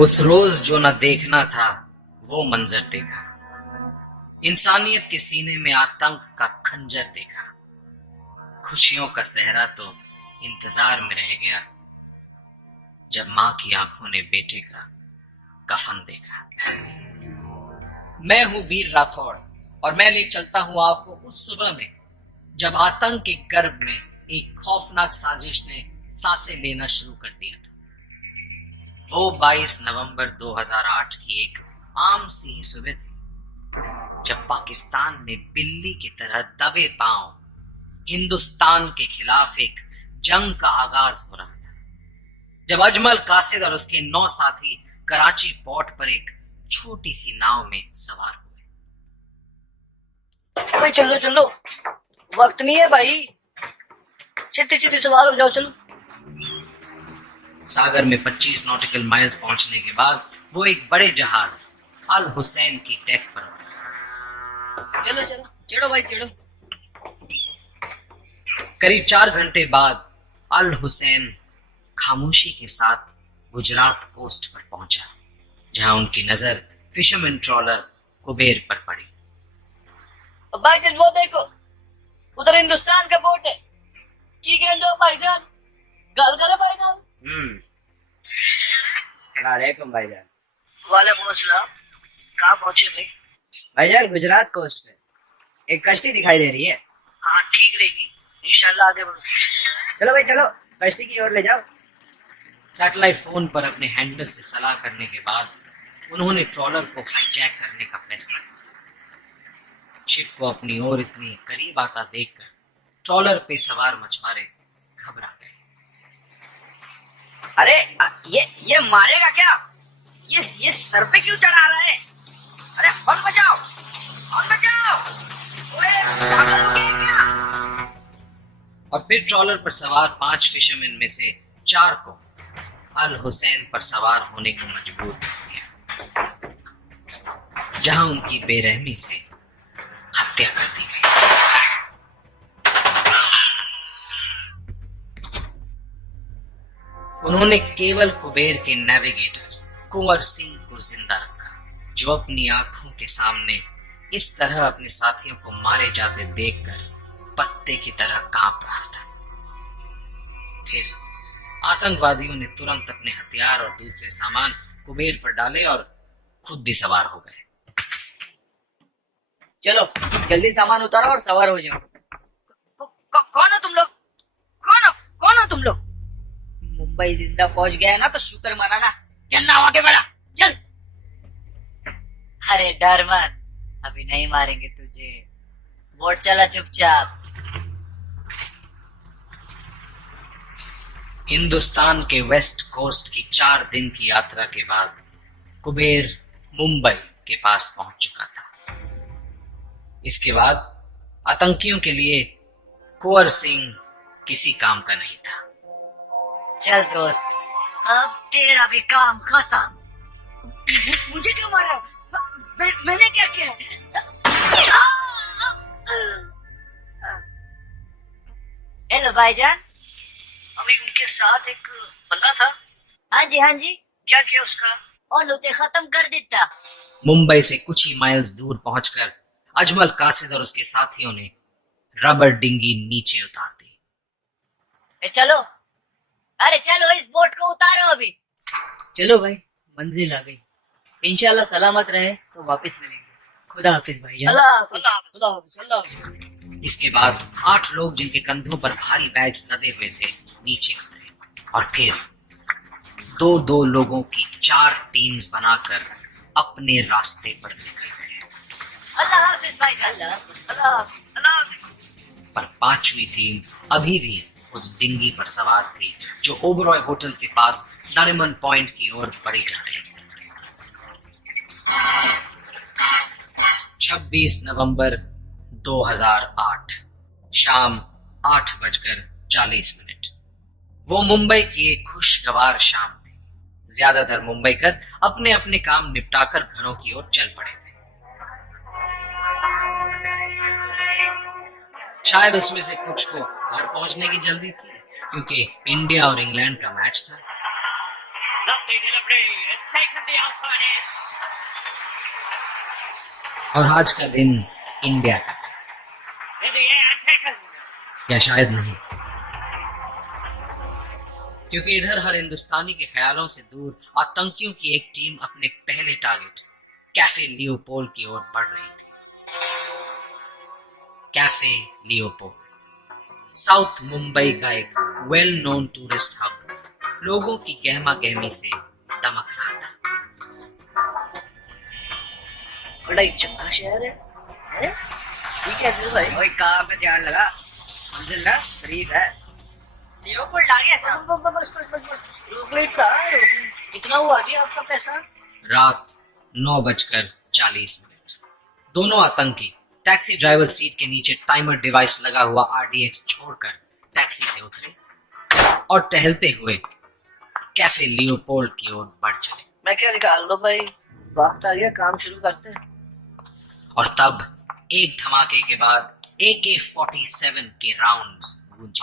उस रोज जो न देखना था वो मंजर देखा। इंसानियत के सीने में आतंक का खंजर देखा। खुशियों का सहरा तो इंतजार में रह गया जब मां की आंखों ने बेटे का कफन देखा। मैं हूं वीर राठौड़ और मैं ले चलता हूं आपको उस सुबह में जब आतंक के गर्भ में एक खौफनाक साजिश ने सांसें लेना शुरू कर दिया था। वो 22 नवंबर 2008 की एक आम सी ही सुबह थी जब पाकिस्तान में बिल्ली की तरह दबे पांव हिंदुस्तान के खिलाफ एक जंग का आगाज हो रहा था। जब अजमल कासिद और उसके 9 साथी कराची पोर्ट पर एक छोटी सी नाव में सवार हुए। भाई चलो चलो, वक्त नहीं है भाई, छेती छेती सवार हो जाओ, चलो। सागर में 25 नॉटिकल माइल्स पहुंचने के बाद वो एक बड़े जहाज अल हुसैन की डेक पर उतरा। चलो चलो चढ़ो भाई चढ़ो। करीब 4 घंटे बाद अल हुसैन खामोशी के साथ गुजरात कोस्ट पर पहुंचा, जहां उनकी नजर फिशरमैन ट्रॉलर कुबेर पर पड़ी। भाईजान वो देखो, उधर हिंदुस्तान का बोट है। की कहते हो भाईजान? गल करे भाईजान। सलामकुम भाईजान। वालेकुम अस्सलाम। कहाँ पहुंचे भाई? भाईजान गुजरात कोस्ट पे एक कश्ती दिखाई दे रही है। हाँ ठीक रहेगी, इंशाल्लाह आगे बढ़ो। चलो भाई चलो, कश्ती की ओर ले जाओ। सैटेलाइट फोन पर अपने हैंडलर से सलाह करने के बाद उन्होंने ट्रॉलर को हाईजैक करने का फैसला किया। शिप को अपनी ओर इतनी करीब आता देखकर ट्रॉलर पे सवार मछुआरे घबरा गए। अरे ये मारेगा क्या? ये सर पे क्यों चढ़ा रहा है? अरे हॉर्न बजाओ, हॉर्न बजाओ। ओए पागल हो गए क्या? और फिर ट्रॉलर पर सवार 5 फिशरमैन में से 4 को अल हुसैन पर सवार होने को मजबूर कर दिया, जहां उनकी बेरहमी से हत्या कर दी गई। उन्होंने केवल कुबेर के नेविगेटर कुंवर सिंह को जिंदा रखा, जो अपनी आंखों के सामने इस तरह अपने साथियों को मारे जाते देखकर पत्ते की तरह कांप रहा था। फिर आतंकवादियों ने तुरंत अपने हथियार और दूसरे सामान कुबेर पर डाले और खुद भी सवार हो गए। चलो जल्दी सामान उतारो और सवार हो जाओ। कौन हो तुम लोग? कौन हो तुम लोग? मुंबई जिंदा पहुंच गया है ना तो शुक्र मनाना। चलना आगे बढ़ा, चल। अरे डर मत, अभी नहीं मारेंगे तुझे। बोट चला चुपचाप। हिंदुस्तान के वेस्ट कोस्ट की 4 दिन की यात्रा के बाद कुबेर मुंबई के पास पहुंच चुका था। इसके बाद आतंकियों के लिए कुंवर सिंह किसी काम का नहीं था। चल दोस्त, अब तेरा भी काम खत्म। मुझे क्यों मारा? मैंने क्या किया? हेलो भाईजान। अभी उनके साथ एक बंदा था। हाँ जी हाँ जी। क्या किया उसका? और लूटे खत्म कर देता। मुंबई से कुछ ही माइल्स दूर पहुंचकर अजमल कासिद और उसके साथियों ने रबर डिंगी नीचे उतार दी। चलो, अरे चलो इस बोट को उतारो अभी। चलो भाई, मंजिल आ गई। इंशाल्लाह सलामत रहे तो वापस मिलेंगे। खुदा हाफिज भाई। इसके बाद 8 लोग जिनके कंधों पर भारी बैग्स लदे हुए थे नीचे उतरे और फिर 2-2 लोगों की 4 टीम्स बनाकर अपने रास्ते पर निकल गए। अल्लाह हाफिज भाई, अल्लाह पर 5वीं टीम अभी भी उस डिंगी पर सवार थी जो ओबरॉय होटल के पास नारिमन पॉइंट की ओर बढ़ी जा रही थी। 26 नवंबर 2008 शाम 8:40। वो मुंबई की एक खुशगवार शाम थी। ज्यादातर मुंबईकर अपने अपने काम निपटाकर घरों की ओर चल पड़े थे। शायद उसमें से कुछ को घर पहुंचने की जल्दी थी, क्योंकि इंडिया और इंग्लैंड का मैच था। Lovely delivery. It's taken the outside edge. और आज का दिन इंडिया का था, In the air and taken. या शायद नहीं, क्योंकि इधर हर हिंदुस्तानी के ख्यालों से दूर आतंकियों की एक टीम अपने पहले टारगेट कैफे लियोपोल्ड की ओर बढ़ रही थी। कैफे लियोपोल्ड साउथ मुंबई का एक वेल नोन टूरिस्ट हब लोगों की गहमा गहमी से दमक रहा था। बड़ा ही चंगा शहर है, हैं? ठीक है दिल भाई। ओए काम पे ध्यान लगा, मंजिल ना करीब है। लियोपोल्ड आ गया साहब। बस रोक लेट था। कितना हुआ जी आपका पैसा? रात 9:40 दोनों आतंकी टैक्सी ड्राइवर सीट के नीचे टाइमर डिवाइस लगा हुआ RDX छोड़कर टैक्सी से उतरे और टहलते हुए कैफे लियोपोल्ड की ओर बढ़ चले। मैं क्या निकाल लो भाई, वक्त आ गया, काम शुरू करते हैं। और तब एक धमाके के बाद AK-47 के राउंड्स गूंजे।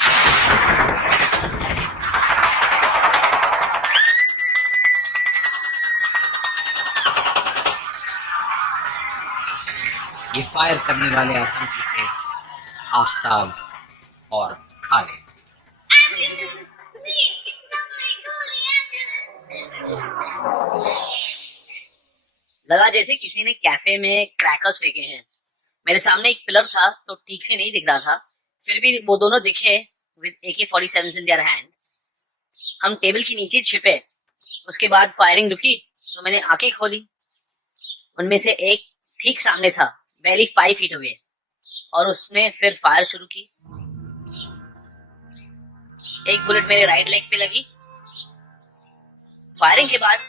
ये फायर करने वाले आतंकी थे आफ्ताब और खालिद। लगा जैसे किसी ने कैफे में क्रैकर्स फेंके हैं। मेरे सामने एक पिलर था तो ठीक से नहीं दिख रहा था, फिर भी वो दोनों दिखे with AK-47 in their hand. हम टेबल के नीचे छिपे, उसके बाद फायरिंग रुकी तो मैंने आंखें खोली। उनमें से एक ठीक सामने था, barely 5 feet away, और उसने फिर फायर शुरू की। एक बुलेट मेरे राइट लेग पे लगी। फायरिंग के बाद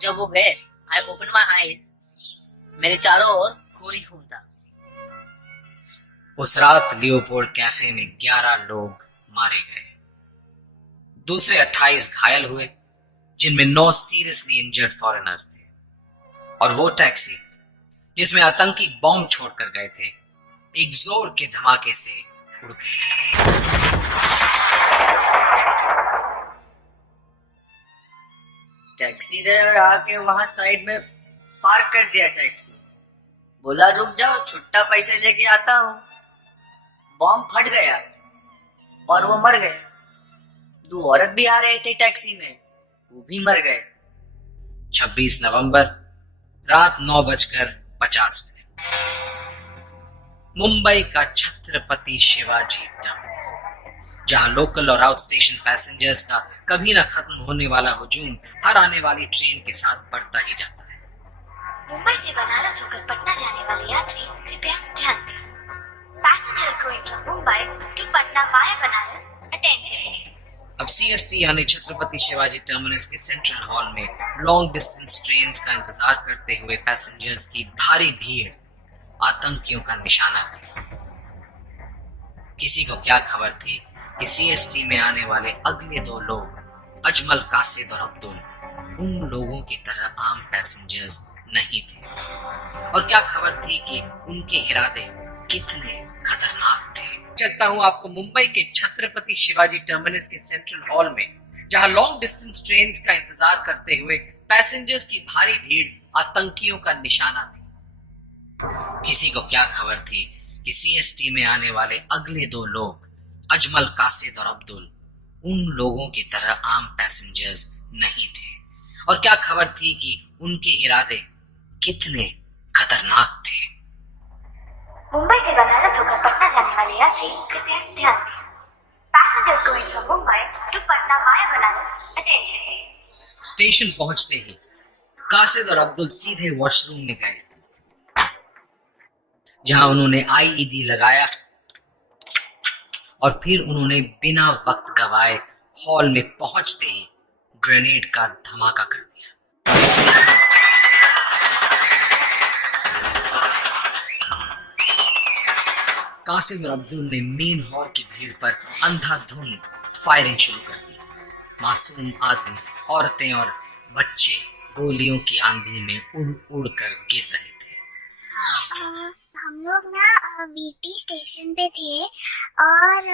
जब वो गए, I opened my eyes, मेरे चारों ओर खून ही खून था। उस रात लियोपोल्ड कैफे में 11 लोग मारे गए, दूसरे 28 घायल हुए, जिनमें 9 सीरियसली इंजर्ड फॉरेनर्स थे। और वो टैक्सी जिसमें आतंकी बॉम्ब छोड़कर गए थे, एक जोर के धमाके से उड़ गई। टैक्सी ड्राइवर आके वहां साइड में पार्क कर दिया टैक्सी। बोला रुक जाओ, छुट्टा पैसे लेके आता हूँ। बॉम्ब फट गया और वो मर गए। 2 औरत भी आ रहे थे टैक्सी में, वो भी मर गए। 26 नवंबर रात 9:50 मुंबई का छत्रपति शिवाजी टर्मिनस, जहां लोकल और आउट स्टेशन पैसेंजर्स का कभी ना खत्म होने वाला हुजूम हर आने वाली ट्रेन के साथ बढ़ता ही जाता है। मुंबई से बनारस होकर पटना जाने वाले यात्री कृपया ध्यान दें। Passengers going from Mumbai to Patna via Banaras, attention please. अब CST यानी छत्रपति शिवाजी टर्मिनस के सेंट्रल हॉल में लॉन्ग डिस्टेंस ट्रेन का इंतजार करते हुए पैसेंजर्स की भारी भीड़ आतंकियों का निशाना थी। किसी को क्या खबर थी कि CST में आने वाले अगले 2 लोग अजमल कासिद और अब्दुल उन लोगों की तरह आम पैसेंजर्स नहीं थे, और क्या खबर थी कि उनके इरादे कितने खतरनाक थे। चलता हूं आपको मुंबई के छत्रपति शिवाजी टर्मिनस के सेंट्रल हॉल में, जहां लॉन्ग डिस्टेंस ट्रेन का इंतजार करते हुए पैसेंजर्स की भारी भीड़ आतंकियों का निशाना थी। किसी को क्या खबर थी कि CST में आने वाले अगले 2 लोग अजमल कासिद और अब्दुल उन लोगों की तरह आम पैसेंजर्स नहीं थे, और क्या खबर थी कि उनके इरादे कितने खतरनाक थे। मुंबई से बनारस होकर पटना जाने वाले यात्री कृपया ध्यान दें। Passengers going from Mumbai to Patna via Banaras, attention please. Station पहुंचते ही कासिद और अब्दुल सीधे वॉशरूम में गए, जहां उन्होंने IED लगाया और फिर उन्होंने बिना वक्त गवाए हॉल में पहुंचते ही ग्रेनेड का धमाका कर दिया। कासिद और अब्दुल ने मेन हॉल की भीड़ पर अंधाधुंध फायरिंग शुरू कर दी। मासूम आदमी, औरतें और बच्चे गोलियों की आंधी में उड़ उड़ कर गिर रहे थे। हम लोग ना VT स्टेशन पे थे और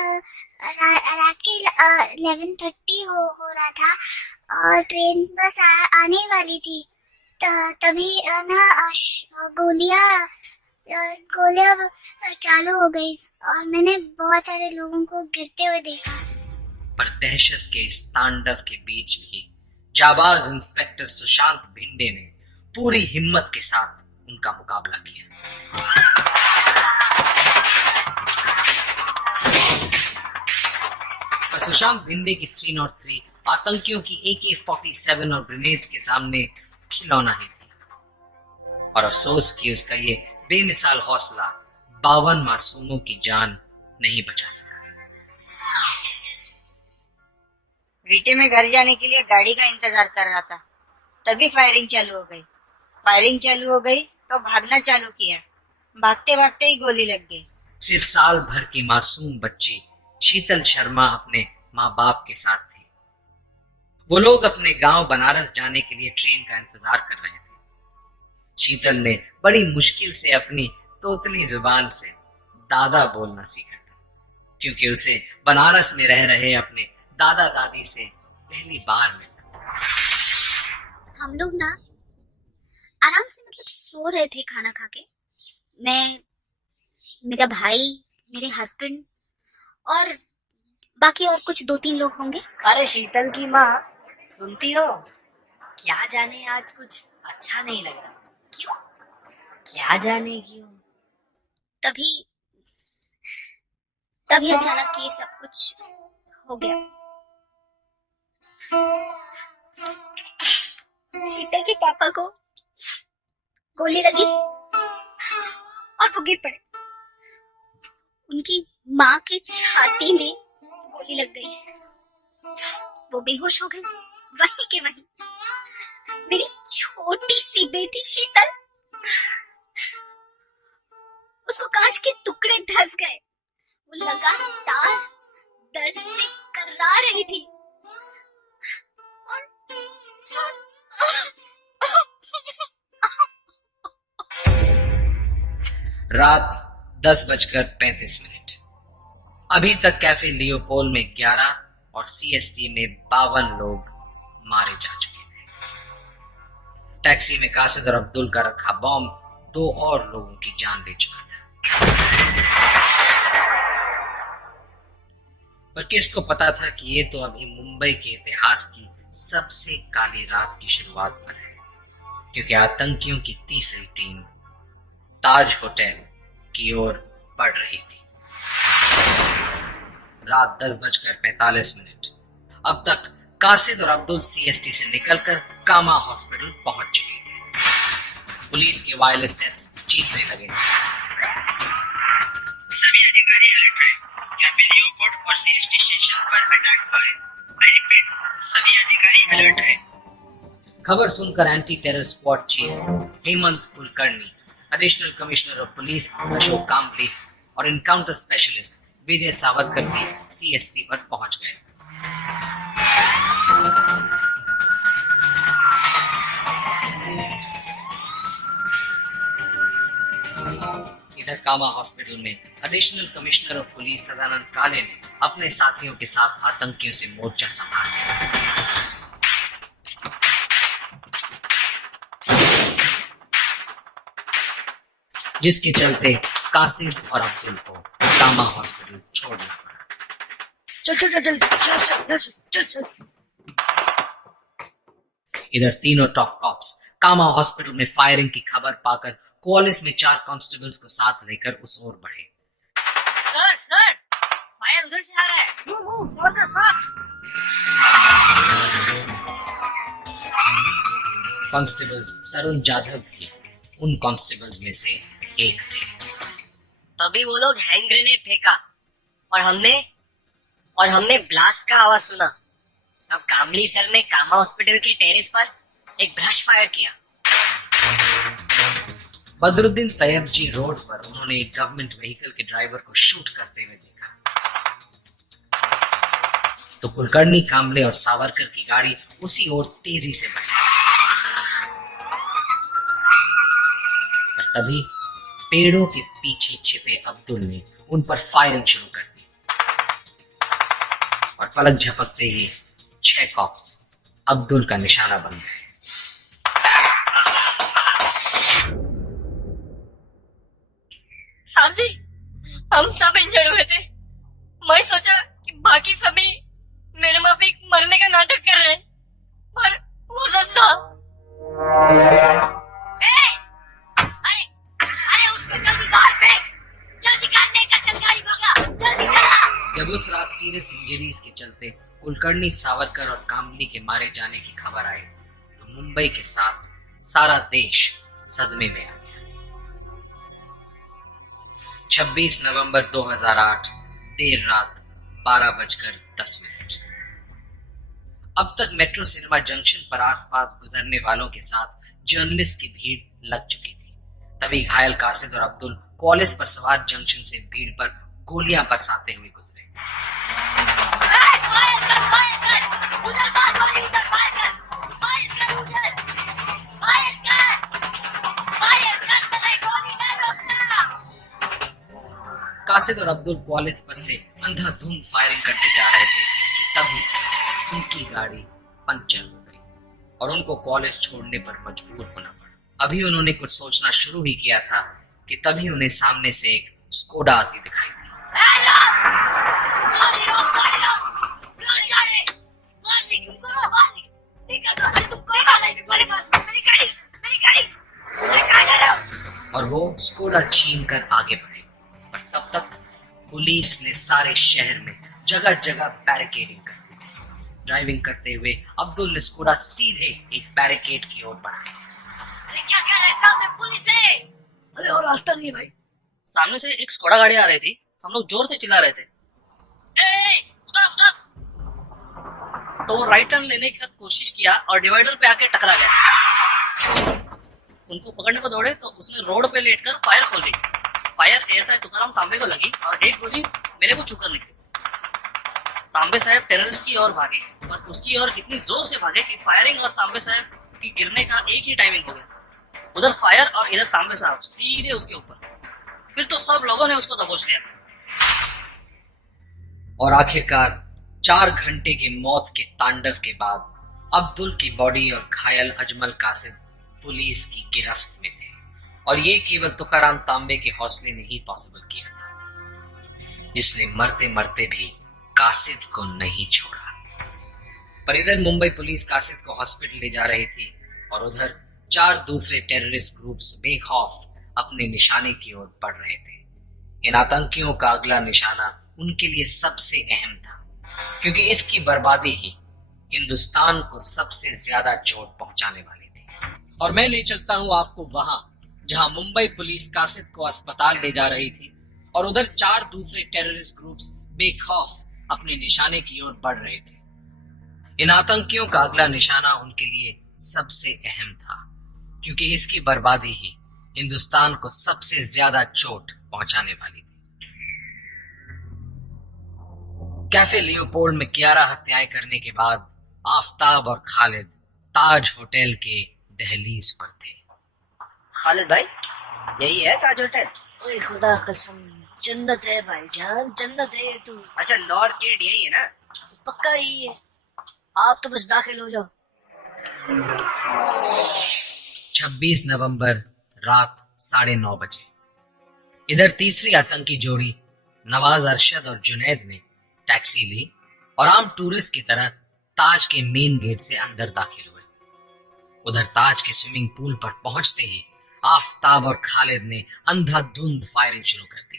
रात के 11:30 हो रहा था और ट्रेन बस आने वाली थी। तभी ना गोलियां गोलियां चालू हो गई और मैंने बहुत सारे लोगों को गिरते हुए देखा। पर दहशत के इस तांडव के बीच भी जाबाज इंस्पेक्टर सुशांत भिंडे ने पूरी हिम्मत के साथ उनका मुकाबला किया। पर सुशांत भिंडे की 303 आतंकियों की AK-47 और ग्रेनेड्स के सामने खिलौना ही थी। और अफसोस कि उसका ये बेमिसाल हौसला 52 मासूमों की जान नहीं बचा सका। रीटे में घर जाने के लिए गाड़ी का इंतजार कर रहा था, तभी फायरिंग चालू हो गई। फायरिंग चालू हो गई तो भागना चालू किया। भागते भागते ही गोली लग गई। सिर्फ साल भर की मासूम बच्ची शीतल शर्मा अपने माँ बाप के साथ थी। वो लोग अपने गांव बनारस जाने के लिए ट्रेन का इंतजार कर रहे थे। शीतल ने बड़ी मुश्किल से अपनी तोतली जुबान से दादा बोलना सीखा था, क्योंकि उसे बनारस में रह रहे अपने दादा दादी से पहली बार मिला था। हम लोग ना आराम से सो रहे थे खाना खा के। मैं, मेरा भाई, मेरे हस्बैंड और बाकी और कुछ 2-3 लोग होंगे। अरे शीतल की माँ, सुनती हो? क्या जाने आज कुछ अच्छा नहीं लग रहा। क्यों? क्या जाने क्यों? तभी तभी अचानक ये सब कुछ हो गया। शीतल के पापा को गोली लगी और वो गिर पड़े। उनकी माँ के छाती में गोली लग गई। वो बेहोश हो गई वहीं के वहीं। मेरी छोटी सी बेटी शीतल, उसको कांच के टुकड़े धंस गए। वो लगातार दर्द से कर्रा रही थी। रात 10:35। अभी तक कैफे लियोपोल में 11 और CST में 52 लोग मारे जा चुके थे। टैक्सी में कासिद और अब्दुल का रखा बॉम्ब 2 और लोगों की जान ले चुका था। पर किसको पता था कि ये तो अभी मुंबई के इतिहास की सबसे काली रात की शुरुआत पर है, क्योंकि आतंकियों की तीसरी टीम ताज होटल की ओर बढ़ रही थी। रात 10:45। अब तक कासिद और अब्दुल CST से निकलकर कामा हॉस्पिटल पहुंच चुके थे। पुलिस के वायरलेस सेट्स चीखने लगे। सभी अधिकारी अलर्ट रहे। कैफे लियोपोल्ड और CST स्टेशन पर अटैक हुआ है। आई रिपीट, सभी अधिकारी अलर्ट रहे। खबर सुनकर anti terror squad chief Hemant Kulkarni, additional commissioner of police Ashok Kambli और इनकाउंटर स्पेशलिस्ट विजय सावरकर भी CST पर पहुंच गए। इधर कामा हॉस्पिटल में additional commissioner of police Sadanand Kale ने अपने साथियों के साथ आतंकियों से मोर्चा संभाला, जिसके चलते कासिद और अब्दुल को कामा हॉस्पिटल छोड़ना पड़ा। चल। इधर तीनों टॉप कॉप्स कामा हॉस्पिटल में फायरिंग की खबर पाकर कोलिस में 4 कांस्टेबल्स को साथ लेकर उस ओर बढ़े। सर, फायर उधर से आ रहा है। Move, fast. कांस्टेबल तरुण जाधव भी उन कांस्टेबल्स में से एक थे। तभी वो लोग हैंड ग्रेनेड फेंका और हमने ब्लास्ट का आवाज सुना। तब कामली सर ने कामा हॉस्पिटल के टेरेस पर एक ब्रश फायर किया। बदरुद्दीन तैयब जी रोड पर उन्होंने एक गवर्नमेंट व्हीकल के ड्राइवर को शूट करते हुए देखा, तो कुलकर्णी, कामले और सावरकर की गाड़ी उसी ओर तेजी से बढ़ी। तभी पेड़ों के पीछे छिपे अब्दुल ने उन पर फायरिंग शुरू कर दी और पलक झपकते ही 6 कॉप्स अब्दुल का निशाना बन गए। साहब जी, हम सब इंजर्ड हुए थे। मैं सोचा कि बाकी सभी मेरे माफिक मरने का नाटक कर रहे हैं, पर वो सब था। अरे अरे उसको जल्दी बाहर फेंक, जल्दी कर, लेकर चल गाड़ी भागा, जल्दी करा। जब उस रात सीरियस इंजरीज के चलते कुलकर्णी, सावरकर और कामली के मारे जाने की खबर आई तो मुंबई के साथ सारा देश सदमे में आ गया। 26 नवंबर 2008 देर रात 12:10। अब तक मेट्रो सिनेमा जंक्शन पर आसपास गुजरने वालों के साथ जर्नलिस्ट की भीड़ लग चुकी थी। तभी घायल कासिद और अब्दुल कॉलेज पर सवार जंक्शन से भीड़ पर गोलियां बरसाते हुए गुजरे। कासिद और अब्दुल कॉलेज पर से अंधाधुंध फायरिंग करते जा रहे थे कि तभी उनकी गाड़ी पंचर हो गई और उनको कॉलेज छोड़ने पर मजबूर होना पड़ा। अभी उन्होंने कुछ सोचना शुरू ही किया था कि तभी उन्हें सामने से एक स्कोडा आती दिखाई दी। और वो स्कोडा छीन कर आगे बढ़े, पर तब तक पुलिस ने सारे शहर में जगह जगह बैरिकेडिंग कर दी थी। ड्राइविंग करते हुए अब्दुल ने स्कोडा सीधे एक बैरिकेड की ओर बढ़ाया। अरे क्या कह रहे हैं, सामने पुलिस है। अरे और रास्ता नहीं है भाई। सामने से एक स्कोडा गाड़ी आ रही थी, हम लोग जोर से चिल्ला रहे थे, स्टॉप स्टॉप। तो वो राइट टर्न लेने की कोशिश किया और डिवाइडर पे आके टकरा गया। उनको पकड़ने को दौड़े तो उसने रोड पे लेटकर फायर खोल दी। फायर एएसआई तुकाराम तांबे को लगी और एक गोली मेरे को छूकर निकली। तांबे साहब टेररिस्ट की ओर भागे, पर उसकी ओर इतनी जोर से भागे कि फायरिंग और तांबे साहब की गिरने का एक ही टाइमिंग हो गया। उधर फायर और इधर तांबे साहब सीधे उसके ऊपर। फिर तो सब लोगों ने उसको दबोच लिया। और आखिरकार 4 घंटे के मौत के तांडव के बाद अब्दुल की बॉडी और घायल अजमल कासिद पुलिस की गिरफ्त में थे। और ये केवल तुकाराम तांबे के हौसले ने ही पॉसिबल किया था, जिसने मरते मरते भी कासिद को नहीं छोड़ा। पर इधर मुंबई पुलिस कासिद को हॉस्पिटल ले जा रही थी और उधर 4 दूसरे टेररिस्ट ग्रुप्स बेखौफ अपने निशाने की ओर बढ़ रहे थे। इन आतंकियों का अगला निशाना उनके लिए सबसे अहम था, क्योंकि इसकी बर्बादी ही हिंदुस्तान को सबसे ज्यादा चोट पहुंचाने वाली थी। और मैं ले चलता हूं आपको वहां जहां मुंबई पुलिस कासिद को अस्पताल ले जा रही थी और उधर 4 दूसरे टेररिस्ट ग्रुप्स बेखौफ अपने निशाने की ओर बढ़ रहे थे। इन आतंकियों का अगला निशाना उनके लिए सबसे अहम था, क्योंकि इसकी बर्बादी ही हिंदुस्तान को सबसे ज्यादा चोट पहुंचाने वाली थी। कैफे लियोपोल्ड में 11 हत्याएं करने के बाद आफताब और खालिद ताज होटल के दहलीज पर थे। खालिद भाई, यही है ताज होटल? ओए खुदा कसम, जन्नत है भाईजान, जन्नत है। तू अच्छा, नॉर्थ गेट यही है ना? पक्का यही है, आप तो बस दाखिल हो जाओ। 26 नवंबर रात 9:30 बजे इधर तीसरी आतंकी जोड़ी नवाज अरशद और जुनैद ने टैक्सी ली और आम टूरिस्ट की तरह ताज के मेन गेट से अंदर दाखिल हुए। उधर ताज के स्विमिंग पूल पर पहुंचते ही आफताब और खालिद ने अंधाधुंध फायरिंग शुरू कर दी।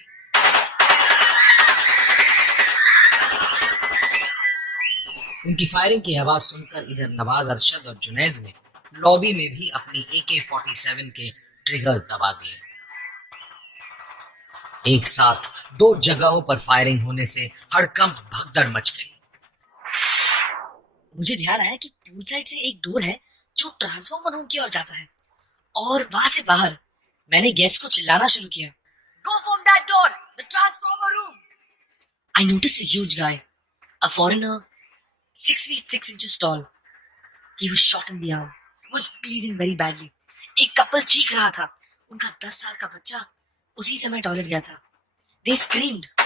उनकी फायरिंग की आवाज सुनकर इधर नवाज अरशद और जुनैद ने लॉबी में भी अपनी AK-47 के ट्रिगर्स दबा दिए। एक साथ 2 जगहों पर फायरिंग होने से हड़कंप भगदड़ मच गई। मुझे ध्यान आया कि पूल साइड से एक डोर है जो ट्रांसफॉर्मर रूम की ओर जाता है, और वहां से बाहर मैंने गेस्ट को चिल्लाना शुरू किया, Go from that door, the transformer room. I noticed a huge guy, a foreigner, 6 feet 6 inches tall. He was shot in the arm, was bleeding very badly. एक कपल चीख रहा था, उनका 10 साल का बच्चा उसी समय टॉयलेट गया था। They screamed. I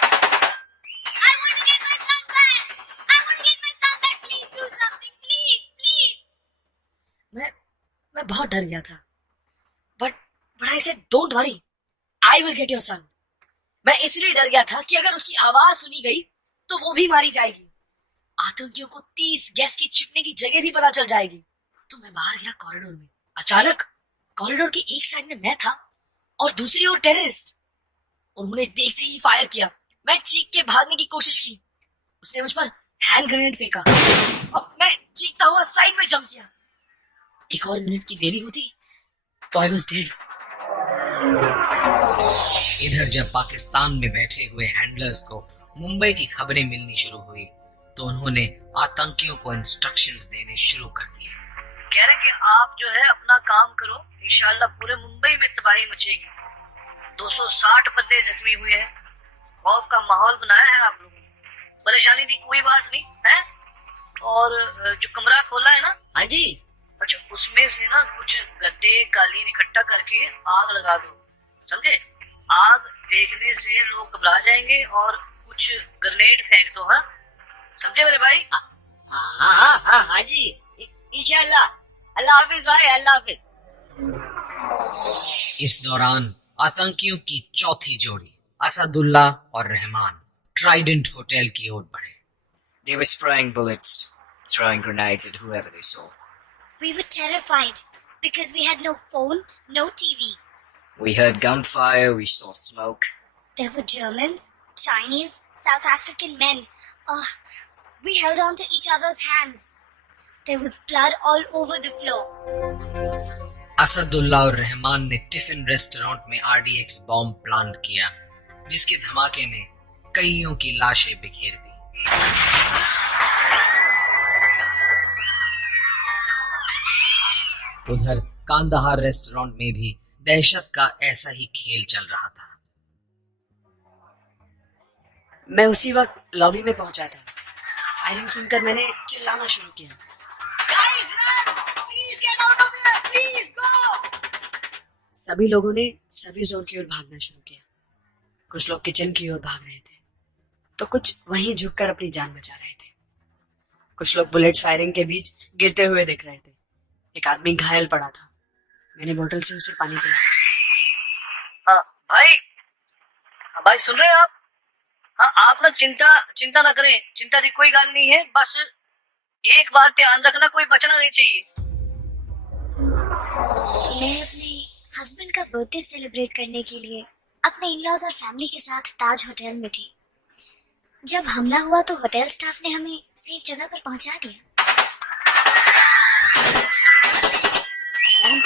want to get my son back. I want to get my son back. Please do something. Please, please. मैं बहुत डर गया था, but I said don't worry, I will get your son. मैं इसलिए डर गया था कि अगर उसकी आवाज सुनी गई तो वो भी मारी जाएगी, आतंकियों को 30 गैस की छिपने की जगह भी पता चल जाएगी। तो मैं बाहर गया कॉरिडोर में। अचानक कॉरिडोर के एक साइड में मैं था और दूसरी ओर टेररिस्ट। उन्होंने देखते ही फायर किया। मैं चीख के भागने की कोशिश की, उसने मुझ पर हैंड ग्रेनेड फेंका और मैं चीखता हुआ साइड में जंप किया। एक और मिनट की देरी होती तो आई वाज डेड। इधर जब पाकिस्तान में बैठे हुए हैंडलर्स को मुंबई की खबरें मिलनी शुरू हुई तो उन्होंने आतंकियों को इंस्ट्रक्शंस देने शुरू कर दिए। कह रहे कि आप जो है अपना काम करो, इंशाल्लाह पूरे मुंबई में तबाही मचेगी। 260 बंदे जख्मी हुए हैं, खौफ का माहौल बनाया है आप लोगों ने। परेशानी की कोई बात नहीं है। और जो कमरा खोला है ना, हाँ जी, अच्छा उसमें से ना कुछ गद्दे कालीन इकट्ठा करके आग लगा दो, समझे? आग देखने से लोग घबरा जाएंगे और कुछ ग्रेनेड फेंक दो, हाँ समझे मेरे भाई? हाँ जी, इंशाल्लाह। अल्लाह हाफिज भाई, अल्लाह हाफिज। इस दौरान आतंकियों की चौथी जोड़ी असदुल्ला और रहमान ट्राइडेंट होटल की ओर बढ़े। They were spraying bullets, throwing grenades at whoever they saw. We were terrified because we had no phone, no TV. We heard gunfire, we saw smoke. There were Germans, Chinese, South African men. We held on to each other's hands. There was blood all over the floor. Asadullah और रहमान ने tiffin restaurant में RDX bomb plant किया, जिसके धमाके ने कईयों की लाशें बिखेर दी। उधर कांदाहार रेस्टोरेंट में भी दहशत का ऐसा ही खेल चल रहा था। मैं उसी वक्त लॉबी में पहुंचा था। फायरिंग सुनकर मैंने चिल्लाना शुरू किया, Guys, run! Please get out of here! Please go! सभी लोगों ने सर्विस डोर की ओर भागना शुरू किया। कुछ लोग किचन की ओर भाग रहे थे, तो कुछ वहीं झुककर अपनी जान बचा रहे थे। कुछ लोग बुलेट्स फायरिंग के बीच गिरते हुए दिख रहे थे। एक आदमी घायल पड़ा था। मैंने बोतल से उसे पानी पिलाया। हाँ भाई सुन रहे हैं आप? हाँ, आप ना चिंता ना करें, चिंता की कोई गाल नहीं है। बस एक बार ध्यान रखना, कोई बचना नहीं चाहिए। मैं अपने हस्बैंड का बर्थडे सेलिब्रेट करने के लिए अपने इन-लॉज और फैमिली के साथ ताज होटल में थी। जब हमला हुआ तो होटल स्टाफ ने हमें सेफ जगह पर पहुंचा दिया।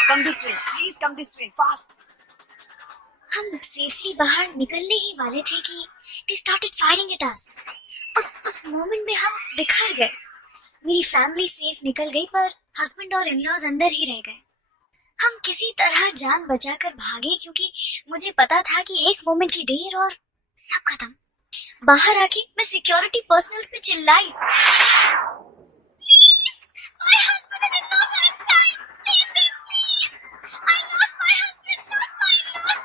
Come this way, please come this way, fast. हम सेफली बाहर निकलने ही वाले थे कि they started firing at us. उस मोमेंट में हम बिखर गए। मेरी फैमिली सेफ निकल गई, पर हस्बैंड और इन-लॉज अंदर ही रह गए। हम किसी तरह जान बचाकर भागे, क्योंकि मुझे पता था कि एक मोमेंट की देर और सब खत्म। बाहर आके मैं सिक्योरिटी पर्सनल्स पे चिल्लाई, My husband and in-laws are inside. Save them, please. I lost my husband, lost my in-laws.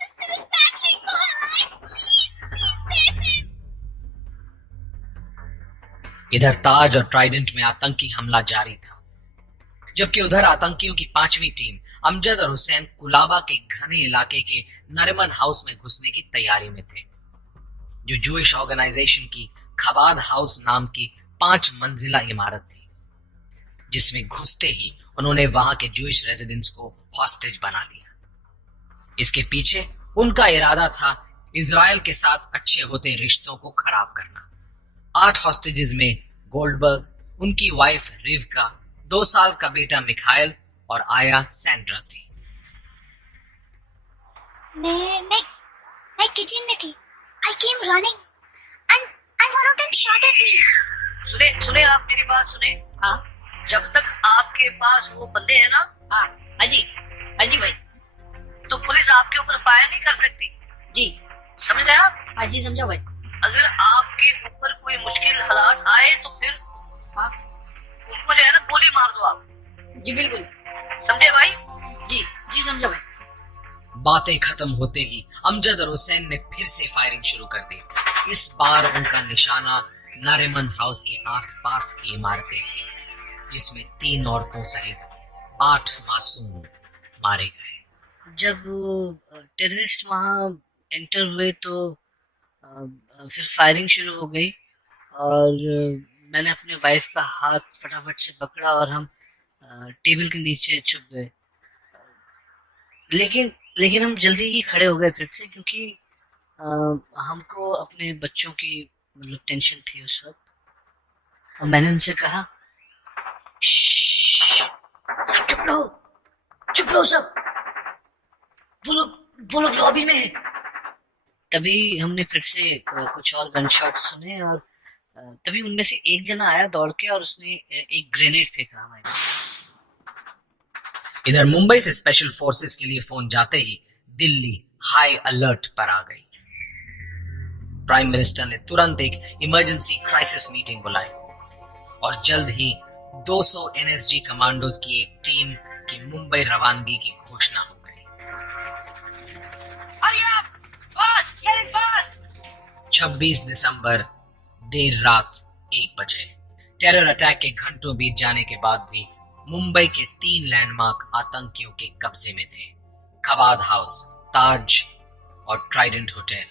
Sister is battling for her life. Please save him. इधर ताज और ट्राइडेंट में आतंकी हमला जारी था, जबकि उधर आतंकियों की 5वीं टीम अमजद और हुसैन कुलाबा के घने इलाके के नरिमन हाउस में घुसने की तैयारी में थे, जो जूइश ऑर्गेनाइजेशन की खबाद हाउस नाम की 5 मंजिला इमारत थी, जिसमें घुसते ही उन्होंने वहां के जूइश रेजिडेंट्स को हॉस्टेज बना लिया। इसके पीछे उनका इरादा था इजराइल के साथ अच्छे होते रिश्तों को खराब करना। 8 हॉस्टेजेस में गोल्डबर्ग, उनकी वाइफ रिवका, 2 साल का बेटा मिखाइल और आया सैंड्रा थी। मैं किचन में थी। I came running and one of them shot at me. सुने आप मेरी बात सुने। हाँ जब तक आपके पास वो बंदे हैं ना, हाँ जी भाई। तो पुलिस आपके ऊपर फायर नहीं कर सकती। जी समझ रहे आप? हाँ जी, समझा भाई। अगर आपके ऊपर कोई मुश्किल हालात आए तो फिर हाँ उनको जो है ना गोली मार दो आप। जी बिल्कुल, समझे भाई? जी समझा भाई। बातें खत्म होते ही अमजद और हुसैन ने फिर से फायरिंग शुरू कर दी। इस बार उनका निशाना नारिमन हाउस के आसपास की इमारतें थी, जिसमें 3 औरतों सहित 8 मासूम मारे गए। जब टेररिस्ट वहां एंटर हुए तो फिर फायरिंग शुरू हो गई और मैंने अपने वाइफ का हाथ फटाफट से पकड़ा और हम टेबल के नीचे छुप गए। लेकिन लेकिन हम जल्दी ही खड़े हो गए फिर से, क्योंकि हमको अपने बच्चों की मतलब टेंशन थी उस वक्त। और मैंने उनसे कहा, "श्श्श, सब चुप रहो सब, वो लोग लॉबी में है।" तभी हमने फिर से कुछ और गन शॉट सुने और तभी उनमें से एक जना आया दौड़ के और उसने एक ग्रेनेड फेंका हमारे। इधर मुंबई से स्पेशल फोर्सेस के लिए फोन जाते ही दिल्ली हाई अलर्ट पर आ गई। प्राइम मिनिस्टर ने तुरंत एक इमरजेंसी क्राइसिस मीटिंग बुलाई और जल्द ही 200 एनएसजी कमांडोज की एक टीम की मुंबई रवानगी की घोषणा हो गई। 26 दिसंबर देर रात 1 बजे टेरर अटैक के घंटों बीत जाने के बाद भी मुंबई के 3 लैंडमार्क आतंकियों के कब्जे में थे: खवाद हाउस, ताज और ट्राइडेंट होटल।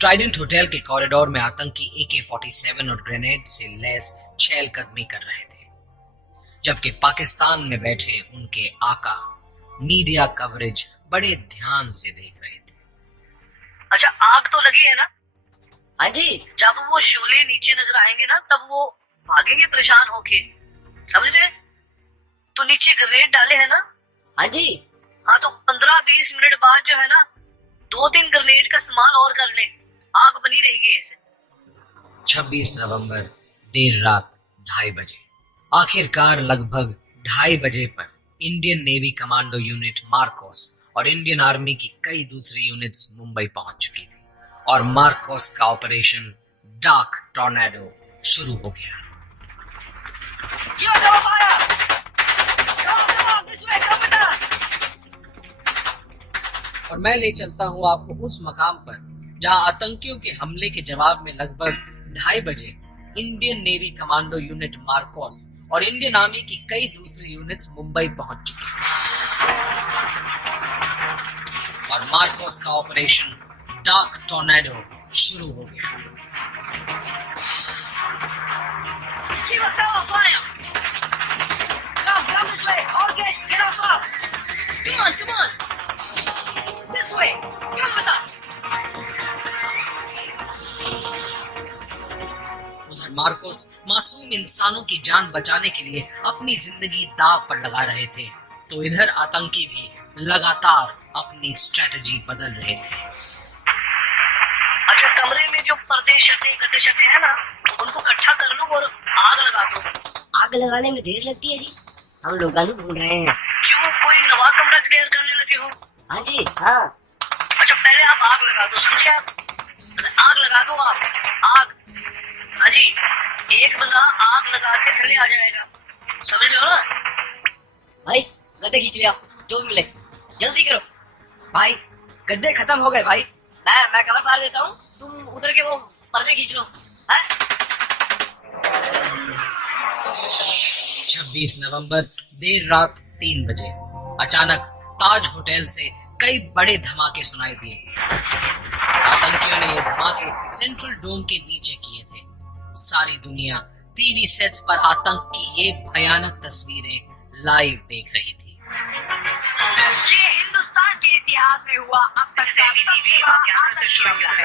ट्राइडेंट होटल के कॉरिडोर में आतंकी AK-47 और ग्रेनेड से लैस चहलकदमी कर रहे थे, जबकि पाकिस्तान में बैठे उनके आका मीडिया कवरेज बड़े ध्यान से देख रहे थे। अच्छा, आग तो लगी है ना? हाँ जी। जब वो शोले नीचे नजर आएंगे ना, तब वो भागेंगे परेशान होके, समझ रहे? तो नीचे ग्रेनेड डाले है ना? हाँ जी। हाँ, तो 15-20 मिनट बाद जो है ना, 2-3 ग्रेनेड का इस्तेमाल और कर ले, आग बनी रहेगी ऐसे। 26 नवंबर देर रात 2:30 बजे आखिरकार लगभग 2:30 बजे पर Indian navy commando unit Marcos और इंडियन आर्मी की कई दूसरी यूनिट्स मुंबई पहुंच चुकी थी और मार्कोस का ऑपरेशन डार्क टॉर्नेडो शुरू हो गया। और मैं ले चलता हूं आपको उस मकाम पर जहां आतंकियों के हमले के जवाब में लगभग 2:30 बजे Indian navy commando unit Marcos और इंडियन आर्मी की कई दूसरी यूनिट्स मुंबई पहुंच चुकी हैं और मार्कोस का ऑपरेशन डार्क टॉर्नेडो शुरू हो गया। उधर मार्कोस मासूम इंसानों की जान बचाने के लिए अपनी जिंदगी दांव पर लगा रहे थे, तो इधर आतंकी भी लगातार अपनी स्ट्रेटजी बदल रहे थे। अच्छा, कमरे में जो पर्दे शटे हैं ना, उनको इकट्ठा कर लो और आग लगा दो। आग लगाने में देर लगती है जी, हम लोग ढूंढ रहे हैं। क्यों, कोई नवा कमरा क्लियर करने लगे हो? हाँ जी। हाँ। अच्छा, पहले आप आग लगा दो, समझे आप? आग लगा दो आप, आग। हाँ जी, एक बंदा आग लगा के थले आ जाएगा, समझ रहे हो ना? भाई गद्दे खींच लिया, जो भी मिले जल्दी करो। भाई गद्दे खत्म हो गए भाई। मैं कवर फाड़ देता हूँ, तुम उधर के वो पर्दे खींच लो। 26 नवंबर देर रात 3 बजे अचानक ताज होटल से कई बड़े धमाके सुनाई दिए। आतंकियों ने ये धमाके सेंट्रल डोम के नीचे किए थे। सारी दुनिया टीवी सेट्स पर आतंक की ये भयानक तस्वीरें लाइव देख रही थी। ये हिंदुस्तान के इतिहास में हुआ अब तक का सबसे बड़ा आतंकी हमला है।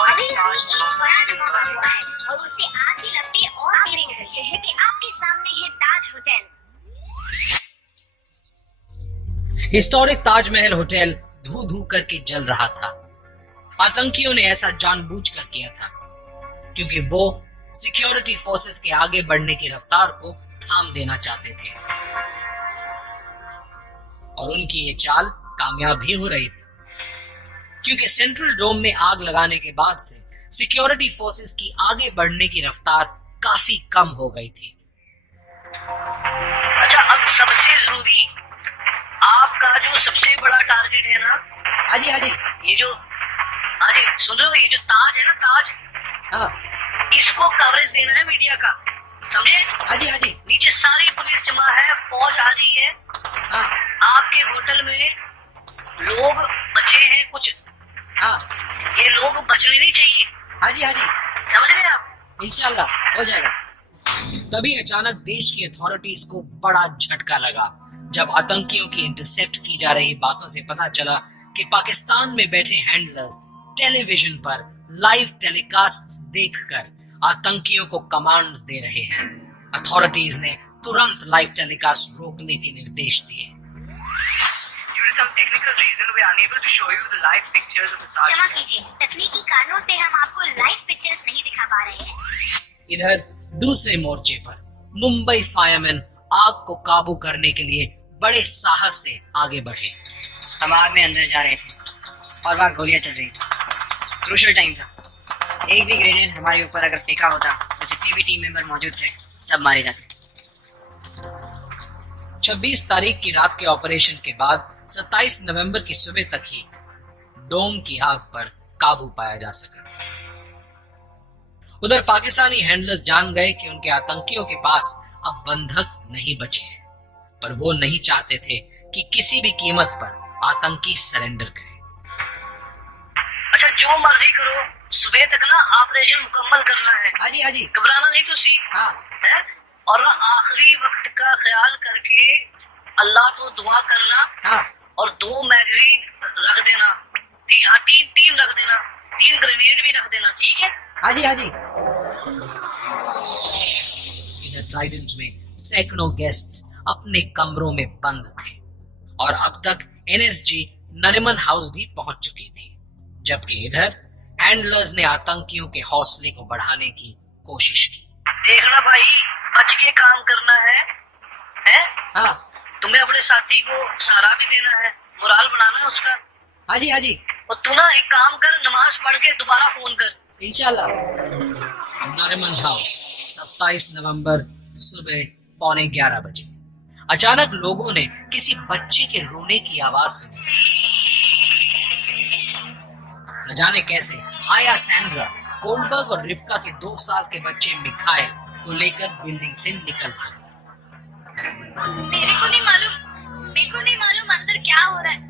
अभी एक बड़ा धमाका हुआ है और उससे आग की लपटें और तेज हो गई है कि आपके सामने है ताज होटल। हिस्टोरिक ताजमहल होटल धू धू करके जल रहा था। आतंकियों ने ऐसा जानबूझकर किया था क्योंकि वो सिक्योरिटी फोर्सेस के आगे बढ़ने की रफ्तार को थाम देना चाहते थे और उनकी ये चाल कामयाब भी हो रही थी, क्योंकि सेंट्रल डोम में आग लगाने के बाद से सिक्योरिटी फोर्सेस की आगे बढ़ने की रफ्तार काफी कम हो गई थी। अच्छा, अब सबसे जरूरी, आपका जो सबसे बड़ा टारगेट है ना, हाँ जी, हाँ जी, ये जो, हाँ जी सुन रहे हो, ये जो ताज है ना, ताज, हाँ, इसको कवरेज देना है मीडिया का। समझे? हाँ जी हाँ जी। नीचे सारी पुलिस जमा है, फौज आ रही है। हाँ आपके होटल में लोग बचे हैं कुछ, हाँ ये लोग बचने नहीं चाहिए, हाँ जी हाँ जी, समझ रहे हैं आप? इंशाल्लाह हो जाएगा। तभी अचानक देश की अथॉरिटीज को बड़ा झटका लगा जब आतंकियों की इंटरसेप्ट की जा रही बातों से पता चला कि पाकिस्तान में बैठे हैंडलर्स टेलीविजन पर लाइव टेलीकास्ट देखकर आतंकियों को कमांड्स दे रहे हैं। अथॉरिटीज ने तुरंत लाइव टेलीकास्ट रोकने के निर्देश दिए। Due to some technical reason, we are unable to show you the live pictures of the क्षमा Taj. कीजिए, तकनीकी कारणों से हम आपको लाइव पिक्चर्स नहीं दिखा पा रहे हैं। इधर दूसरे मोर्चे पर मुंबई फायरमैन आग को काबू करने के लिए बड़े साहस से आगे बढ़े। हम आग में अंदर जा रहे थे और वहाँ गोलियां चल रही थी। क्रूशल टाइम था। एक भी ग्रेनेड हमारे ऊपर अगर फेंका होता तो जितने भी टीम मेंबर मौजूद थे सब मारे जाते। 26 तारीख की रात के ऑपरेशन के बाद 27 नवंबर की सुबह तक ही डोम की आग पर काबू पाया जा सका। उधर पाकिस्तानी हैंडलर्स जान गए कि उनके आतंकियों के पास अब बंधक नहीं बचे हैं, पर वो नहीं चाहते थे कि किसी भी कीमत पर आतंकी सरेंडर करें। अच्छा जो मर्जी करो, सुबह तक ना ऑपरेशन मुकम्मल करना है। हाँ जी हाँ जी। घबराना नहीं तुसी हाँ है, और ना आखिरी वक्त का ख्याल करके अल्लाह को दुआ करना, हाँ और 2 मैगजीन रख देना, तीन रख देना, 3 ग्रेनेड भी रख देना, ठीक है? हाँ जी हाँ जी। इधर ट्राइडेंट में सैकड़ों गेस्ट्स अपने कमरों में बंद थे और अब तक एनएसजी नरिमन हाउस भी पहुंच चुकी थी, जबकि इधर हैंडलर्स ने आतंकियों के हौसले को बढ़ाने की कोशिश की। देखना भाई, बच के काम करना है? हाँ तुम्हें अपने साथी को सहारा भी देना है, मोराल बनाना है उसका। हाँ जी हाँ जी, और तू ना एक काम कर, नमाज पढ़ के दोबारा फोन कर। इंशाल्लाह। नरिमन हाउस 27 नवंबर सुबह 11:15 बजे। अचानक लोगों ने किसी बच्चे के रोने की आवाज सुनी। न जाने कैसे आया सैंड्रा गोल्डबर्ग और रिवका के 2 साल के बच्चे मिखाइल को लेकर बिल्डिंग से निकल भागी। मेरे को नहीं मालूम अंदर क्या हो रहा है।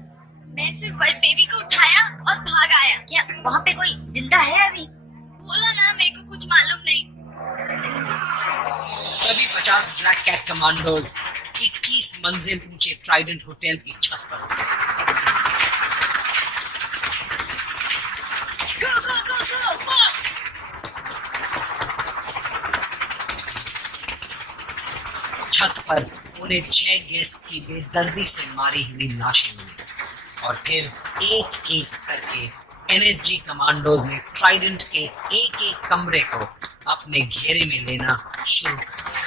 मैं सिर्फ बेबी को उठाया और भाग आया। क्या वहाँ पे कोई जिंदा है अभी? बोला ना, मेरे को कुछ मालूम नहीं। तभी 50 ब्लैक कैट कमांडोज 21 मंजिल ऊंचे ट्राइडेंट होटल की छत पर उतरे। Go, go, go, go, fast! छत पर उन्हें 6 गेस्ट की बेदर्दी से मारी हुई लाशें मिली और फिर एक एक करके एनएसजी कमांडोज ने ट्राइडेंट के एक एक कमरे को अपने घेरे में लेना शुरू कर दिया।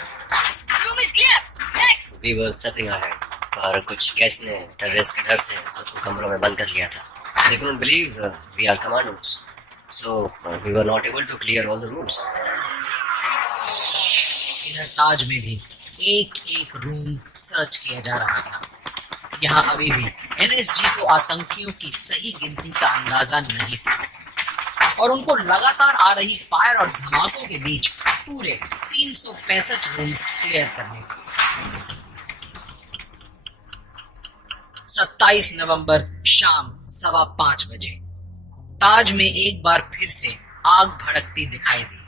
Room is clear. Next. We were stepping ahead, और कुछ गेस्ट ने टेररिस्ट के डर से खुद को कमरों में बंद कर लिया था। They couldn't believe we are commandos, so we were not able to clear all the rooms. इधर ताज में भी एक एक रूम सर्च किया जा रहा था। यहाँ अभी भी एनएसजी को आतंकियों की सही गिनती का अंदाजा नहीं था और उनको लगातार आ रही फायर और धमाकों के बीच पूरे 365 रूम्स क्लियर करने थे। 27 नवंबर शाम 5:15 बजे ताज में एक बार फिर से आग भड़कती दिखाई दी।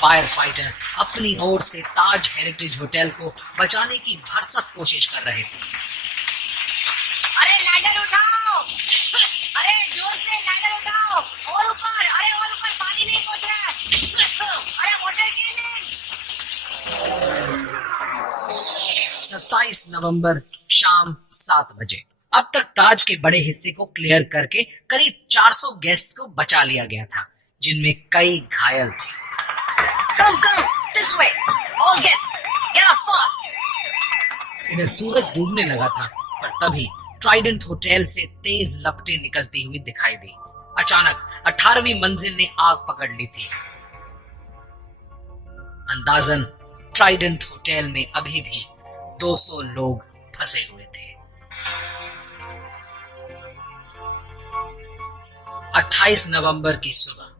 फायर फाइटर अपनी ओर से ताज हेरिटेज होटल को बचाने की भरसक कोशिश कर रहे थे। अरे लैंडर उठाओ! अरे जोर से लैंडर उठाओ! और ऊपर! अरे और ऊपर पानी नहीं पहुंच रहा है! अरे वाटर कैनन! 27 नवंबर शाम 7 बजे अब तक ताज के बड़े हिस्से को क्लियर करके करीब 400 गेस्ट को बचा लिया गया था, जिनमें कई घायल थे। Come, this way! All guests, get up fast! इधर सूरज डूबने लगा था, पर तभी ट्राइडेंट होटल से तेज लपटें निकलती हुई दिखाई दी। अचानक 18वीं मंजिल ने आग पकड़ ली थी। अंदाजन ट्राइडेंट होटल में अभी भी 200 लोग फंसे हुए थे। 28 नवंबर की सुबह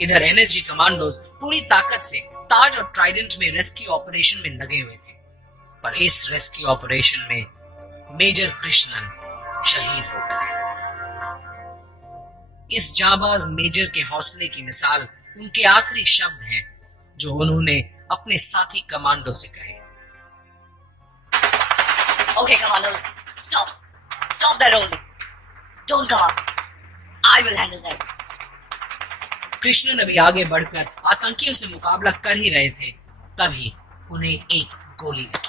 इधर एनएसजी कमांडोज पूरी ताकत से ताज और ट्राइडेंट में रेस्क्यू ऑपरेशन में लगे हुए थे, पर इस रेस्क्यू ऑपरेशन में मेजर कृष्णन शहीद हो गए। इस जाबाज मेजर के हौसले की मिसाल उनके आखिरी शब्द हैं जो उन्होंने अपने साथी कमांडो से कहे। Okay, commandos, stop. Stop that only. Don't come up. I will handle that. Krishnan अभी आगे बढ़कर आतंकियों से मुकाबला कर ही रहे थे, तभी उन्हें एक गोली लगी।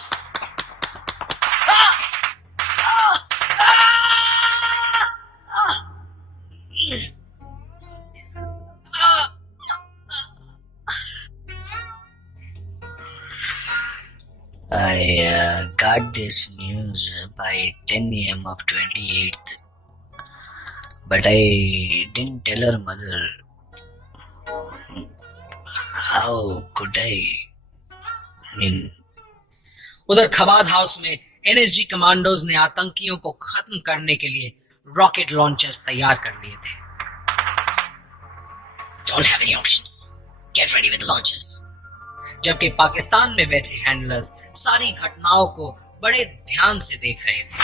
I got this news by 10 a.m. of 28th, but I didn't tell her mother. How could I? उधर खबाद हाउस में एनएसजी कमांडोज ने आतंकियों को खत्म करने के लिए रॉकेट लॉन्चर्स तैयार कर लिए थे। Don't have any options. Get ready with the launchers. जबकि पाकिस्तान में बैठे हैंडलर्स सारी घटनाओं को बड़े ध्यान से देख रहे थे।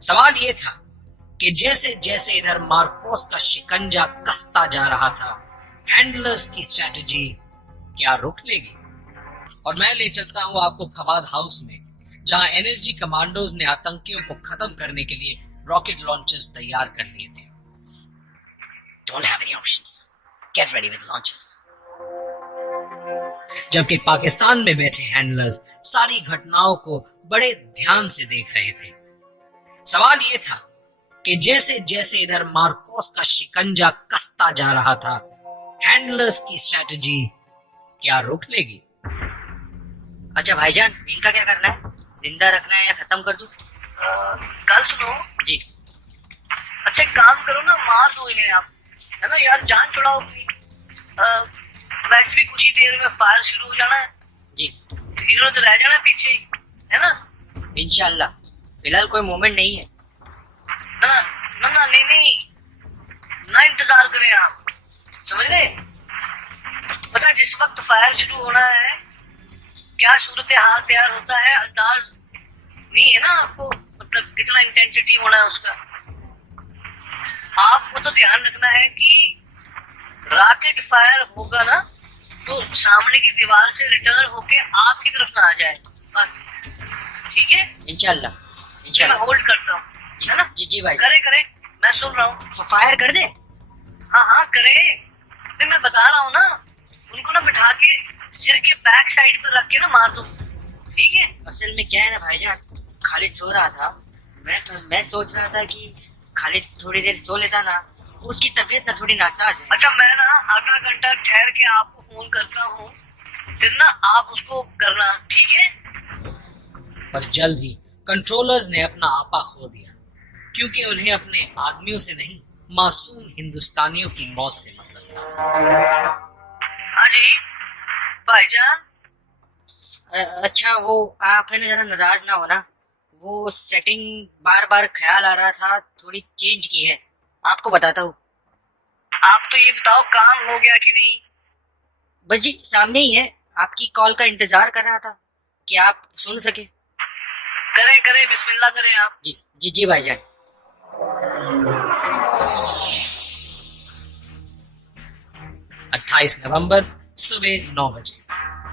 सवाल यह था कि जैसे जैसे इधर मार्कोस का शिकंजा कसता जा रहा था, हैंडलर्स की स्ट्रेटजी क्या रोक लेगी? और मैं ले चलता हूं आपको खबाद हाउस में, जहां एनएसजी कमांडोज ने आतंकियों को खत्म करने के लिए रॉकेट लॉन्चर्स तैयार कर लिए थे। Don't have any options. Get ready with the launchers. जबकि पाकिस्तान में बैठे हैंडलर्स सारी घटनाओं को बड़े ध्यान से देख रहे थे। सवाल यह था कि जैसे जैसे इधर मार्कोस का शिकंजा कसता जा रहा था, हैंडलर्स की स्ट्रेटजी क्या रोक लेगी? अच्छा भाईजान, इनका क्या करना है? जिंदा रखना है या खत्म कर दूं? कल सुनो जी। अच्छा, एक काम करो ना, मार दो इन्हें आप, है ना यार, जान छुड़ाओ अपनी। वैसे भी कुछ ही देर में फायर शुरू हो जाना है जी। इधर उधर रह जाना पीछे ही, है ना? इंशाल्लाह। फिलहाल कोई मूवमेंट नहीं है। ना ना ना, नहीं ना, इंतजार करें आप, समझ गए? पता है जिस वक्त फायर शुरू होना है क्या सूरत हाल तैयार होता है, अंदाज नहीं है ना आपको, मतलब कितना इंटेंसिटी होना है उसका। आपको तो ध्यान रखना है कि रॉकेट फायर होगा ना तो सामने की दीवार से रिटर्न होके आपकी तरफ ना आ जाए, बस। ठीक है, इंशाल्लाह मैं इंशाल्लाह। होल्ड करता हूँ, है ना? जी जी भाई। करे मैं सुन रहा हूँ। फायर कर दे। हाँ करे, फिर मैं बता रहा हूँ ना, उनको ना बिठा के सिर के बैक साइड पर रख के ना मार दो, ठीक है? असल में क्या है ना भाईजान, खालिद सो रहा था, मैं सोच रहा था कि खालिद थोड़ी देर सो लेता ना, उसकी तबीयत ना थोड़ी नासाज है। अच्छा, मैं ना आधा घंटा ठहर के आपको फोन करता हूँ, फिर ना आप उसको करना, ठीक है? पर जल्द ही कंट्रोलर्स ने अपना आपा खो दिया, क्योंकि उन्हें अपने आदमियों से नहीं, मासूम हिंदुस्तानियों की मौत से मतलब था। हाँ जी भाईजान। अच्छा, वो आप है ना जरा नाराज ना होना, वो सेटिंग बार बार ख्याल आ रहा था, थोड़ी चेंज की है, आपको बताता हूँ। आप तो ये बताओ काम हो गया कि नहीं? बस जी सामने ही है, आपकी कॉल का इंतजार कर रहा था कि आप सुन सके। करे बिस्मिल्लाह करें आप। जी जी जी भाईजान। 28 नवंबर सुबह 9 बजे।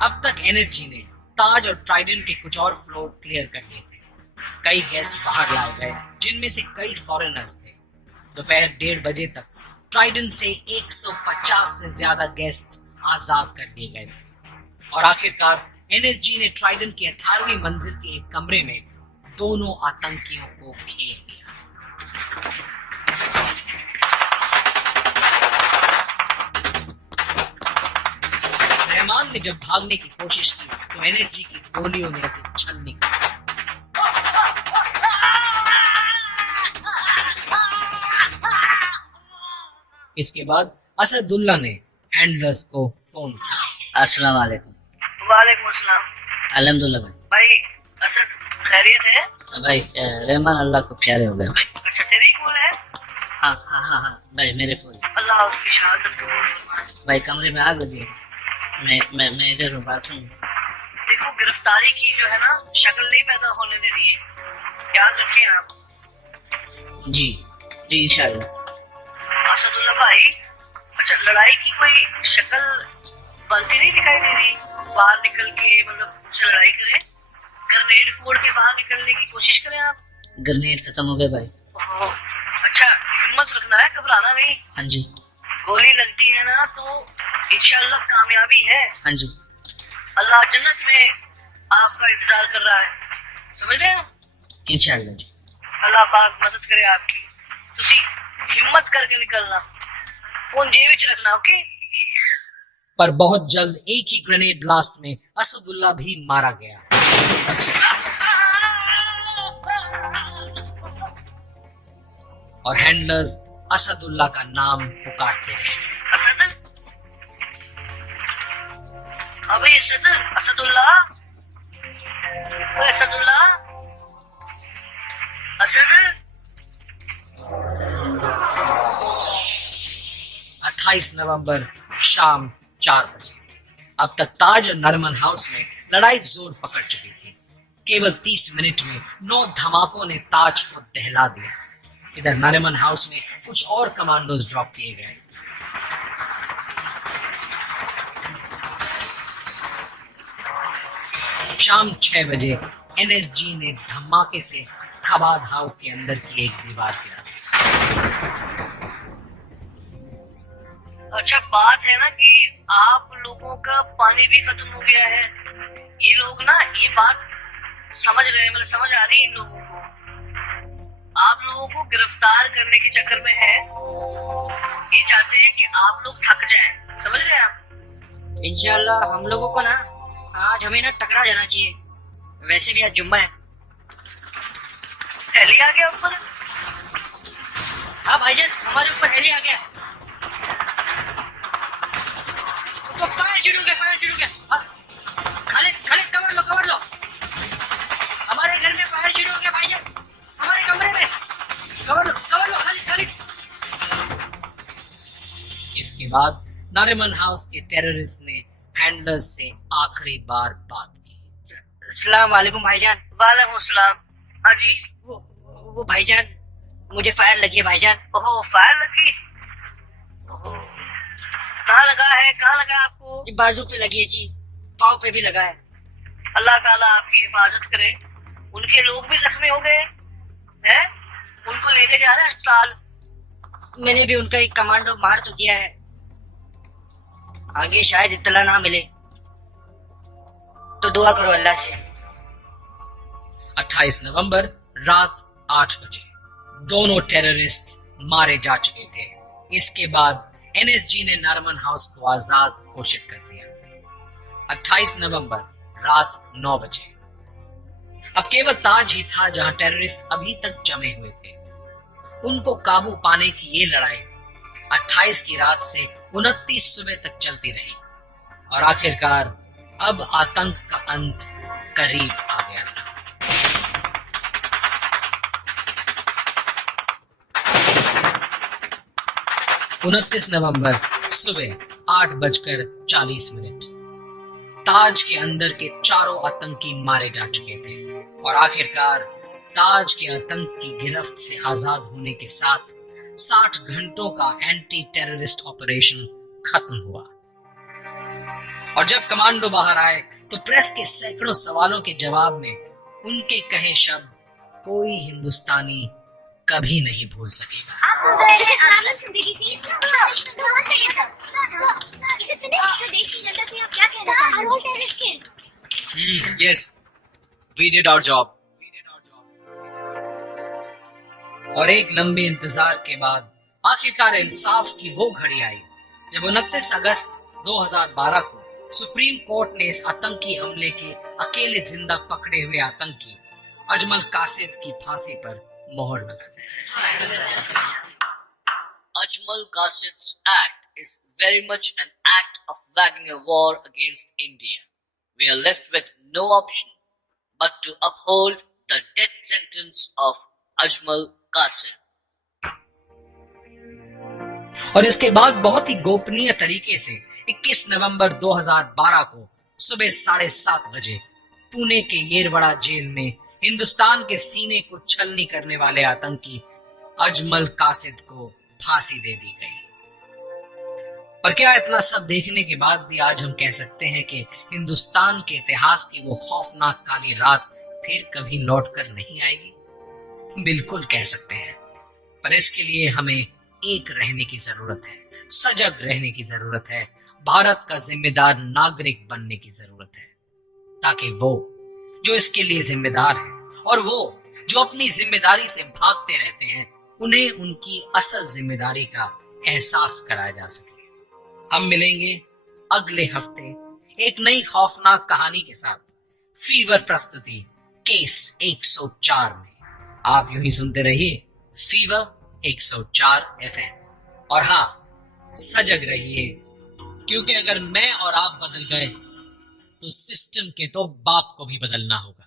अब तक एनएसजी ने ताज और ट्राइडेंट के कुछ और फ्लोर क्लियर कर लिए थे। कई गेस्ट बाहर लाए गए, जिनमें से कई फॉरेनर्स थे। दोपहर 1:30 बजे तक ट्राइडेंट से 150 से ज्यादा गेस्ट आजाद कर दिए गए थे और आखिरकार एनएसजी ने ट्राइडेंट की 18वीं मंजिल के एक कमरे में दोनों आतंकियों को घेर लिया। रहमान ने जब भागने की कोशिश की तो एनएसजी की गोलियों ने उसे छन निकाला। इसके बाद असदुल्ला ने हैंडलर्स को फोन किया। अस्सलाम वालेकुम। वालेकुम अस्सलाम। अल्हम्दुलिल्लाह भाई असद खैरियत है? भाई रहमान अल्लाह को प्यारे हो गए। अच्छा, तेरी कॉल है? हाँ भाई मेरे फोन। अल्लाह उसकी शहादत कबूल फरमाए। भाई कमरे में आग लगी है। मैं इधर हूँ, बात सुन। देखो, गिरफ्तारी की जो है ना शक्ल नहीं पैदा होने देनी है, याद रखें आप। जी जी इंशाल्लाह। असदुल्ला भाई, अच्छा लड़ाई की कोई शक्ल बनती नहीं दिखाई दे रही? बाहर निकल के मतलब कुछ लड़ाई करें, ग्रेनेड फोड़ के बाहर निकलने की कोशिश करें आप। ग्रेनेड खत्म हो गए भाई। ओहो, अच्छा हिम्मत रखना है, घबराना नहीं। हाँ जी गोली लगती है ना तो इंशाल्लाह कामयाबी है। हाँ जी अल्लाह जन्नत में आपका इंतजार कर रहा है, समझ रहे हैं? इंशाल्लाह जी। अल्लाह पाक मदद करे आपकी। तुसी हिम्मत करके निकलना, फोन जेब विच रखना, ओके? पर बहुत जल्द एक ही ग्रेनेड ब्लास्ट में असदुल्ला भी मारा गया। और हैंडलर्स असदुल्ला का नाम पुकारते रहे। असद, अबे असदुल्ला, ओए असदुल्ला, असद। 28 नवंबर शाम 4 बजे। अब तक ताज और नरमन हाउस में लड़ाई जोर पकड़ चुकी थी। केवल 30 मिनट में 9 धमाकों ने ताज को दहला दिया। इधर नरमन हाउस में कुछ और कमांडोज ड्रॉप किए गए। शाम 6 बजे एनएसजी ने धमाके से खबाद हाउस के अंदर की एक दीवार गिरा दी। अच्छा बात है ना कि आप लोगों का पानी भी खत्म हो गया है। ये लोग ना ये बात समझ रहे हैं, मतलब समझ आ रही है इन लोगों को। आप लोगों को गिरफ्तार करने के चक्कर में है, ये चाहते हैं कि आप लोग थक जाएं, समझ रहे हैं आप? इंशाल्लाह हम लोगों को ना आज हमें ना टकरा जाना चाहिए। वैसे भी आज जुम्मा है। हेली आ गया ऊपर। हाँ भाईजान, हमारे ऊपर हेली आ गया। तो फायर शुरू हो गया। हाँ, खालिद कवर लो। हमारे घर में फायर शुरू हो गया भाईजान, हमारे कमरे में। कवर लो खालिद। इसके बाद नारिमन हाउस के टेररिस्ट ने हैंडलर्स से आखिरी बार बात की। अस्सलाम वालेकुम भाईजान। वालेकुम सलाम। हाँ जी। वो भाईजान, मुझे फायर लगी है भाईजान। ओहो, फायर लगी? ओहो, कहाँ लगा आपको? ये बाजू पे लगी है जी, पाँव पे भी लगा है। अल्लाह ताला आपकी हिफाजत करे। उनके लोग भी जख्मी हो गए हैं, उनको लेके जा रहे हैं अस्पताल। मैंने भी उनका एक कमांडो मार तो दिया है, आगे शायद इत्तला ना मिले, तो दुआ करो अल्लाह से। 28 नवंबर रात 8 बजे दोनों टेररिस्ट मारे जा चुके थे। इसके बाद एनएसजी ने नारिमन हाउस को आजाद घोषित कर दिया। 28 नवंबर रात 9 बजे अब केवल ताज ही था जहां टेररिस्ट अभी तक जमे हुए थे। उनको काबू पाने की ये लड़ाई 28 की रात से 29 सुबह तक चलती रही और आखिरकार अब आतंक का अंत करीब आ गया था। उनतीस नवंबर सुबह 8:40 ताज के अंदर के चारों आतंकी मारे जा चुके थे और आखिरकार ताज के आतंक की गिरफ्त से आजाद होने के साथ 60 घंटों का एंटी टेररिस्ट ऑपरेशन खत्म हुआ। और जब कमांडो बाहर आए तो प्रेस के सैकड़ों सवालों के जवाब में उनके कहे शब्द कोई हिंदुस्तानी कभी नहीं भूल सकेगा। आप सुन रहे हैं आनंद BBC। इसे फिनिश स्वदेश की जनता से आप क्या कहना चाहेंगे? Yes, we did our job. और एक लंबे इंतजार के बाद आखिरकार इंसाफ की वो घड़ी आई जब 29 अगस्त 2012 को सुप्रीम कोर्ट ने इस आतंकी हमले के अकेले जिंदा पकड़े हुए आतंकी अजमल कासिद की फांसी पर मोहर लगा दी। Ajmal Qasid's act is very much an act of waging a war against India. We are left with no option but to uphold the death sentence of Ajmal Qasid. और इसके बाद बहुत ही गोपनीय तरीके से 21 नवंबर 2012 को सुबह 7:30 बजे पुणे के येरवड़ा जेल में हिंदुस्तान के सीने को छलनी करने वाले आतंकी अजमल कासिद को फांसी दे दी गई। पर क्या इतना सब देखने के बाद भी आज हम कह सकते हैं कि हिंदुस्तान के इतिहास की वो खौफनाक काली रात फिर कभी लौट कर नहीं आएगी? बिल्कुल कह सकते हैं, पर इसके लिए हमें एक रहने की जरूरत है, सजग रहने की जरूरत है, भारत का जिम्मेदार नागरिक बनने की जरूरत है, ताकि वो जो इसके लिए जिम्मेदार है और वो जो अपनी जिम्मेदारी से भागते रहते हैं, उन्हें उनकी असल जिम्मेदारी का एहसास कराया जा सके। हम मिलेंगे अगले हफ्ते एक नई खौफनाक कहानी के साथ, फीवर प्रस्तुति केस 104 में। आप यूं ही सुनते रहिए फीवर 104 FM। और हाँ, सजग रहिए, क्योंकि अगर मैं और आप बदल गए तो सिस्टम के तो बाप को भी बदलना होगा।